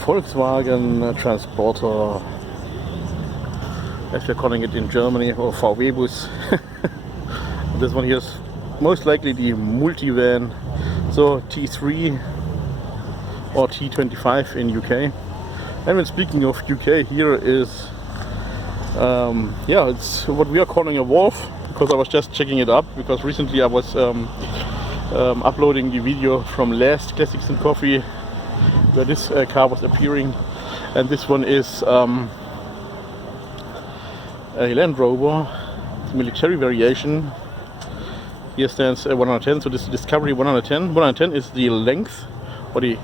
Volkswagen Transporter, as we're calling it in Germany, or VW bus. This one here is most likely the Multivan, so T3 or T25 in UK. And when speaking of UK, here is yeah, it's what we are calling a Wolf, because I was just checking it up, because recently I was uploading the video from last Classics and Coffee where this car was appearing, and this one is a Land Rover military variation. Here stands 110, so this is Discovery 110. 110 is the length, or the,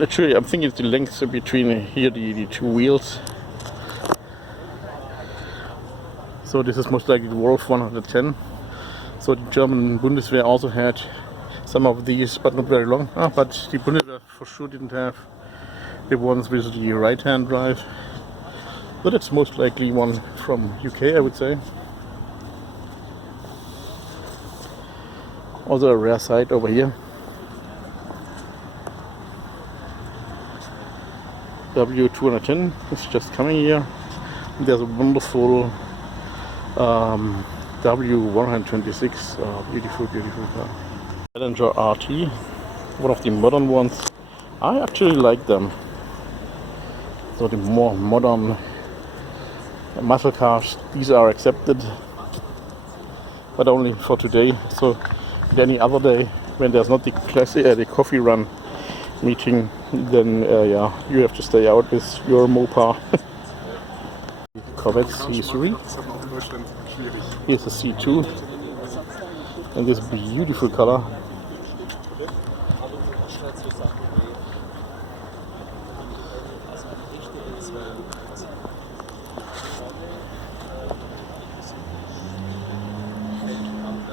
actually I'm thinking it's the length between here the two wheels. So this is most likely the Wolf 110. So the German Bundeswehr also had some of these, but not very long. But the Bundeswehr for sure didn't have the ones with the right-hand drive. But it's most likely one from UK, I would say. Also a rare sight over here. W210 is just coming here. There's a wonderful W126, beautiful car. Challenger RT, one of the modern ones. I actually like them. So the more modern muscle cars, these are accepted, but only for today. So any other day, when there's not the classic, the coffee run meeting, then yeah, you have to stay out with your Mopar. Corvette C3. Here's a C2 in this beautiful color.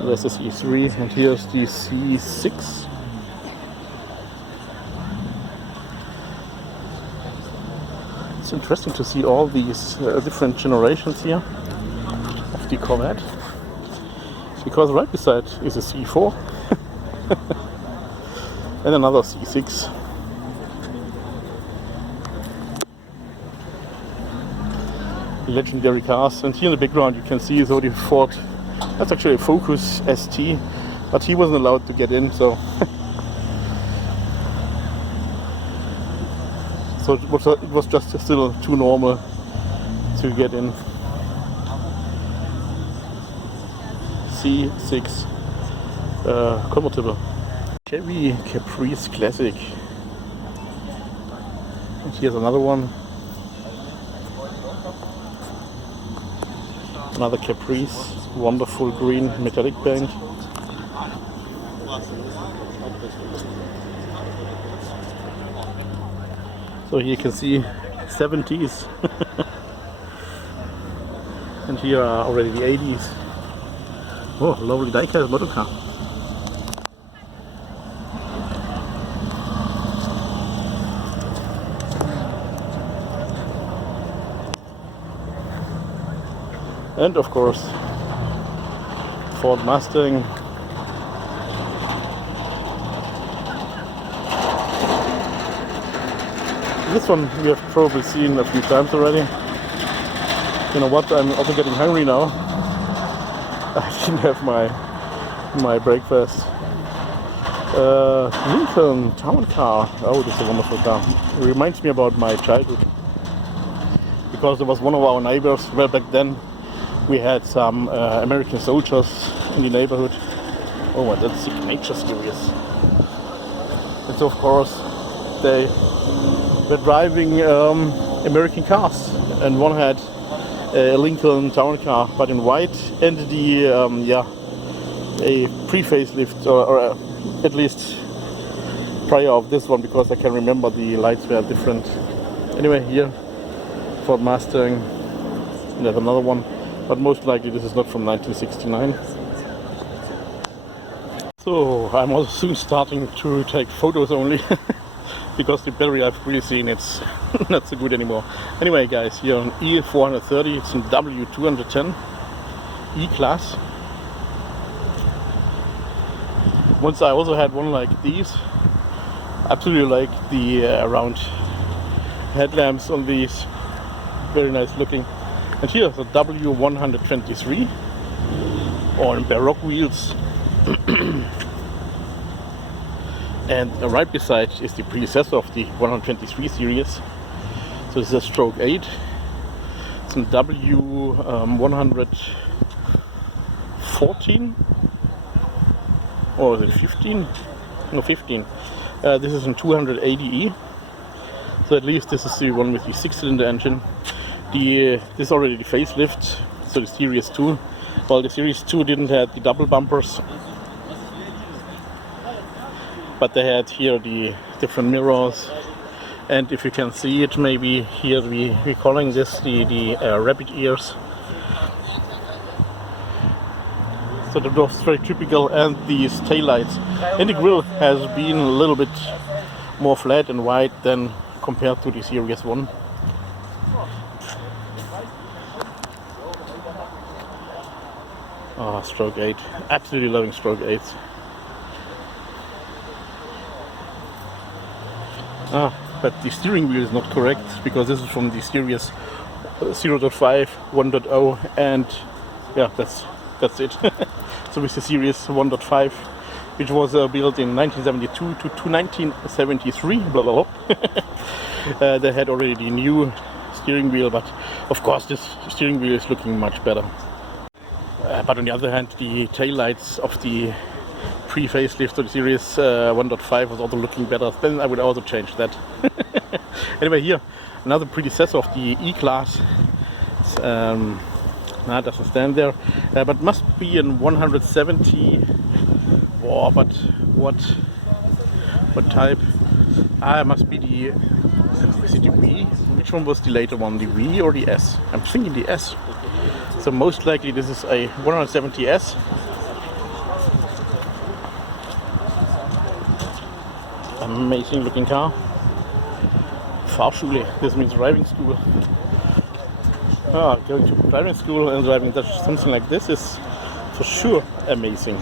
There's the C3 and here's the C6. It's interesting to see all these different generations here of the Corvette, because right beside is a C4 and another C6. Legendary cars, and here in the background you can see so the Ford. That's actually a Focus ST, but he wasn't allowed to get in, so so it was just still too normal to get in. C6 convertible. Chavrolet Caprice Classic. And here's another one. Another Caprice, wonderful green metallic paint. So here you can see 70s and here are already the 80s. Oh, lovely diecast motor car. And of course, Ford Mustang. This one we have probably seen a few times already. You know what, I'm also getting hungry now. I didn't have my breakfast. Lincoln Town Car. Oh, this is a wonderful car. It reminds me about my childhood, because there was one of our neighbors. Well, back then we had some American soldiers in the neighborhood. Oh my, that's Signature Series. And so of course they were driving American cars, and one had a Lincoln Town Car, but in white, and the yeah, a pre-facelift, or at least prior of this one, because I can remember the lights were different. Anyway, here Ford Mustang, and there's another one, but most likely this is not from 1969. So I'm also soon starting to take photos only. Because the battery I've really seen, it's not so good anymore. Anyway guys, here on E430, it's in W210 E-Class. Once I also had one like these. Absolutely like the around headlamps on these, very nice looking. And here's the W123 on Baroque wheels. And right beside is the predecessor of the 123 series. So this is a stroke 8. It's a W114, or is it 15? No, 15. This is a 280E. So at least this is the one with the 6-cylinder engine. This is already the facelift, so the Series 2. Well, the Series 2 didn't have the double bumpers, but they had here the different mirrors. And if you can see it, maybe here we're calling this the rabbit ears. So that was very typical. And these taillights. And the grille has been a little bit more flat and wide than compared to the Series 1. Ah, stroke 8. Absolutely loving stroke 8s. But the steering wheel is not correct, because this is from the series 0.5, 1.0, and yeah, that's it. So with the series 1.5, which was built in 1972 to 1973, blah blah blah. They had already the new steering wheel, but of course this steering wheel is looking much better. But on the other hand, the taillights of the pre-facelift of the series 1.5 was also looking better. Then I would also change that. Anyway, here another predecessor of the E-Class. Doesn't stand there, but must be in 170. Oh, but what type? It must be the. Is it the V? Which one was the later one, the V or the S? I'm thinking the S. So most likely this is a 170S. Amazing looking car. Fahrschule, this means driving school. Going to driving school and driving something like this is for sure amazing.